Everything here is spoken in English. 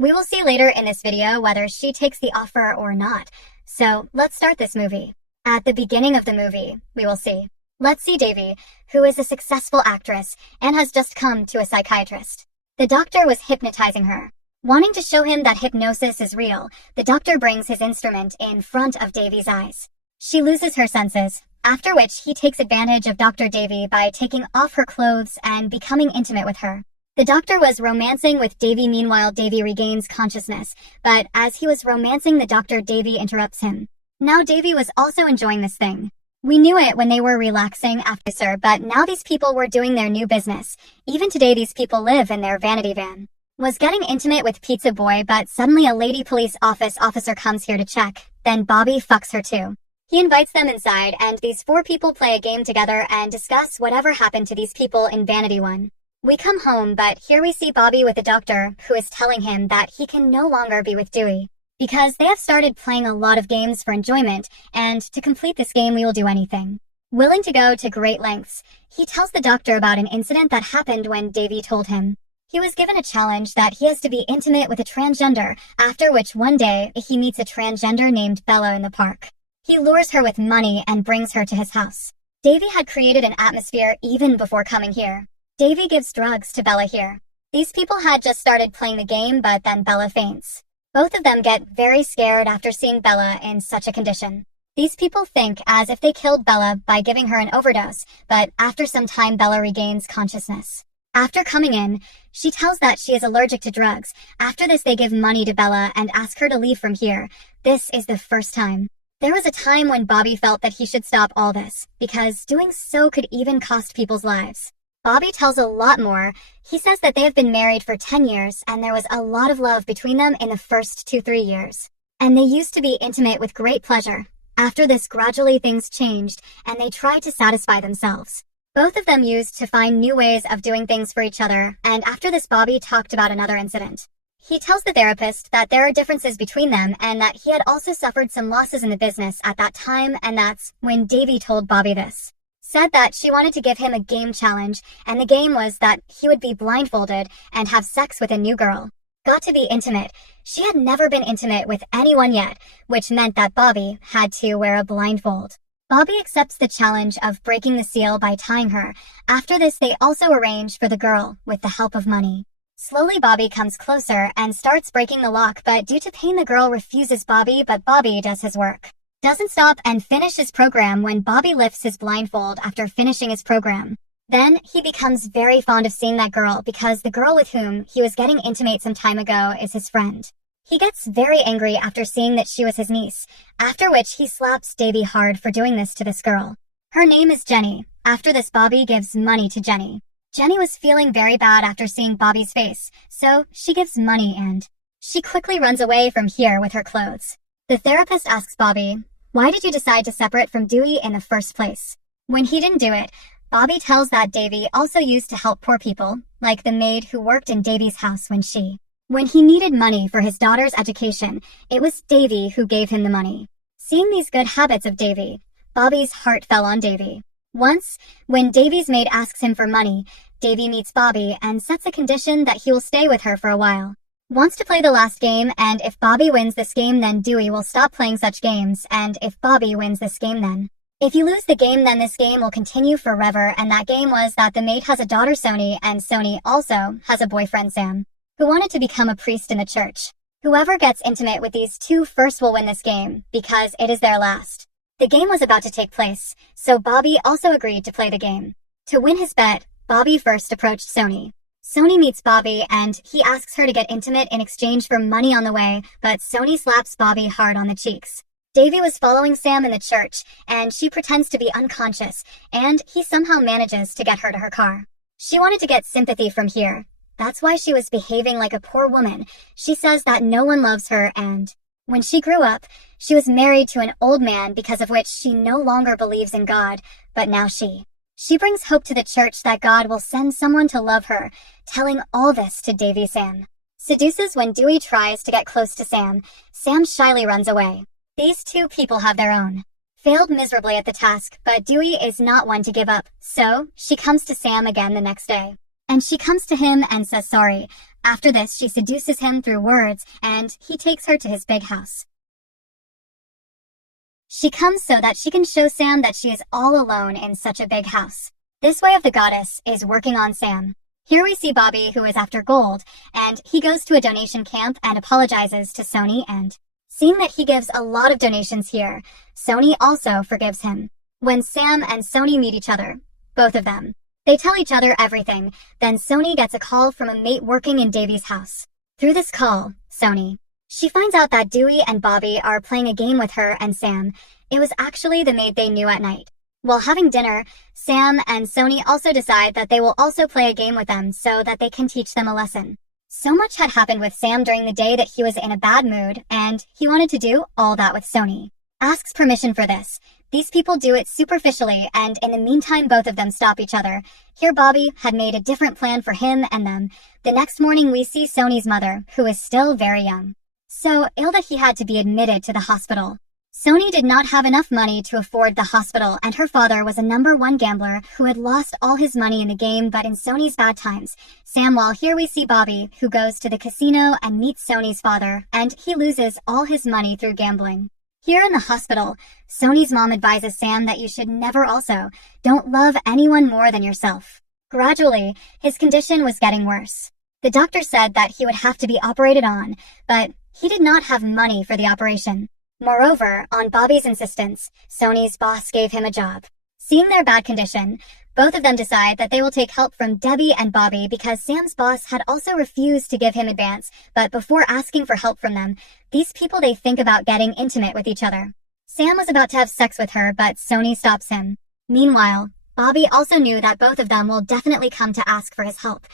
We will see later in this video whether she takes the offer or not. So let's start this movie. At the beginning of the movie, we will see. Let's see Devi, who is a successful actress and has just come to a psychiatrist. The doctor was hypnotizing her. Wanting to show him that hypnosis is real, the doctor brings his instrument in front of Devi's eyes. She loses her senses, after which he takes advantage of Dr. Devi by taking off her clothes and becoming intimate with her. The doctor was romancing with Devi. Meanwhile, Devi regains consciousness, but as he was romancing the doctor, Devi interrupts him. Now Devi was also enjoying this thing. We knew it when they were relaxing after sir, but now these people were doing their new business. Even today these people live in their vanity van. Was getting intimate with Pizza Boy, but suddenly a lady police officer comes here to check. Then Bobby fucks her too. He invites them inside and these four people play a game together and discuss whatever happened to these people in Vanity 1. We come home, but here we see Bobby with the doctor, who is telling him that he can no longer be with Dewey. Because they have started playing a lot of games for enjoyment, and to complete this game we will do anything. Willing to go to great lengths, he tells the doctor about an incident that happened when Devi told him. He was given a challenge that he has to be intimate with a transgender, after which one day he meets a transgender named Bella in the park. He lures her with money and brings her to his house. Devi had created an atmosphere even before coming here. Devi gives drugs to Bella here. These people had just started playing the game, but then Bella faints. Both of them get very scared after seeing Bella in such a condition. These people think as if they killed Bella by giving her an overdose, but after some time Bella regains consciousness. After coming in, she tells that she is allergic to drugs. After this they give money to Bella and ask her to leave from here. This is the first time. There was a time when Bobby felt that he should stop all this, because doing so could even cost people's lives. Bobby tells a lot more. He says that they have been married for 10 years and there was a lot of love between them in the first 2-3 years. And they used to be intimate with great pleasure. After this, gradually things changed and they tried to satisfy themselves. Both of them used to find new ways of doing things for each other, and after this Bobby talked about another incident. He tells the therapist that there are differences between them and that he had also suffered some losses in the business at that time, and that's when Devi told Bobby this. Said that she wanted to give him a game challenge, and the game was that he would be blindfolded and have sex with a new girl. Got to be intimate. She had never been intimate with anyone yet, which meant that Bobby had to wear a blindfold. Bobby accepts the challenge of breaking the seal by tying her. After this, they also arrange for the girl with the help of money. Slowly, Bobby comes closer and starts breaking the lock, but due to pain, the girl refuses Bobby, but Bobby does his work. Doesn't stop and finish his program when Bobby lifts his blindfold after finishing his program. Then he becomes very fond of seeing that girl because the girl with whom he was getting intimate some time ago is his friend. He gets very angry after seeing that she was his niece, after which he slaps Devi hard for doing this to this girl. Her name is Jenny. After this, Bobby gives money to Jenny. Jenny was feeling very bad after seeing Bobby's face, so she gives money and she quickly runs away from here with her clothes. The therapist asks Bobby, "Why did you decide to separate from Dewey in the first place?" When he didn't do it, Bobby tells that Devi also used to help poor people, like the maid who worked in Devi's house when he needed money for his daughter's education. It was Devi who gave him the money. Seeing these good habits of Devi, Bobby's heart fell on Devi. Once, when Devi's maid asks him for money, Devi meets Bobby and sets a condition that he will stay with her for a while. Wants to play the last game, and if Bobby wins this game then Dewey will stop playing such games, and if Bobby wins this game then. If you lose the game then this game will continue forever, and that game was that the maid has a daughter Sony, and Sony also has a boyfriend Sam, who wanted to become a priest in the church. Whoever gets intimate with these two first will win this game, because it is their last. The game was about to take place, so Bobby also agreed to play the game. To win his bet, Bobby first approached Sony. Sony meets Bobby and he asks her to get intimate in exchange for money on the way, but Sony slaps Bobby hard on the cheeks. Devi was following Sam in the church, and she pretends to be unconscious, and he somehow manages to get her to her car. She wanted to get sympathy from here. That's why she was behaving like a poor woman. She says that no one loves her, and when she grew up, she was married to an old man because of which she no longer believes in God, but now she brings hope to the church that God will send someone to love her, telling all this to Devi. Sam seduces when Dewey tries to get close to Sam. Sam shyly runs away. These two people have their own. Failed miserably at the task, but Dewey is not one to give up, so she comes to Sam again the next day. and she comes to him and says sorry. After this, she seduces him through words, and he takes her to his big house. She comes so that she can show Sam that she is all alone in such a big house. This way of the goddess is working on Sam. Here we see Bobby, who is after gold, and he goes to a donation camp and apologizes to Sony, and seeing that he gives a lot of donations here, Sony also forgives him. When Sam and Sony meet each other, both of them, they tell each other everything. Then Sony gets a call from a mate working in Davy's house. Through this call, she finds out that Dewey and Bobby are playing a game with her and Sam. It was actually the maid they knew at night. While having dinner, Sam and Sony also decide that they will also play a game with them so that they can teach them a lesson. So much had happened with Sam during the day that he was in a bad mood, and he wanted to do all that with Sony. Asks permission for this. These people do it superficially, and in the meantime both of them stop each other. Here Bobby had made a different plan for him and them. The next morning we see Sony's mother, who is still very young, so ill that he had to be admitted to the hospital. Sony did not have enough money to afford the hospital, and her father was a #1 gambler who had lost all his money in the game but in Sony's bad times. While here we see Bobby, who goes to the casino and meets Sony's father, and he loses all his money through gambling. Here in the hospital, Sony's mom advises Sam that you should never don't love anyone more than yourself. Gradually, his condition was getting worse. The doctor said that he would have to be operated on, but he did not have money for the operation. Moreover, on Bobby's insistence, Sony's boss gave him a job. Seeing their bad condition, both of them decide that they will take help from Debbie and Bobby because Sam's boss had also refused to give him advance, but before asking for help from them, these people they think about getting intimate with each other. Sam was about to have sex with her, but Sony stops him. Meanwhile, Bobby also knew that both of them will definitely come to ask for his help.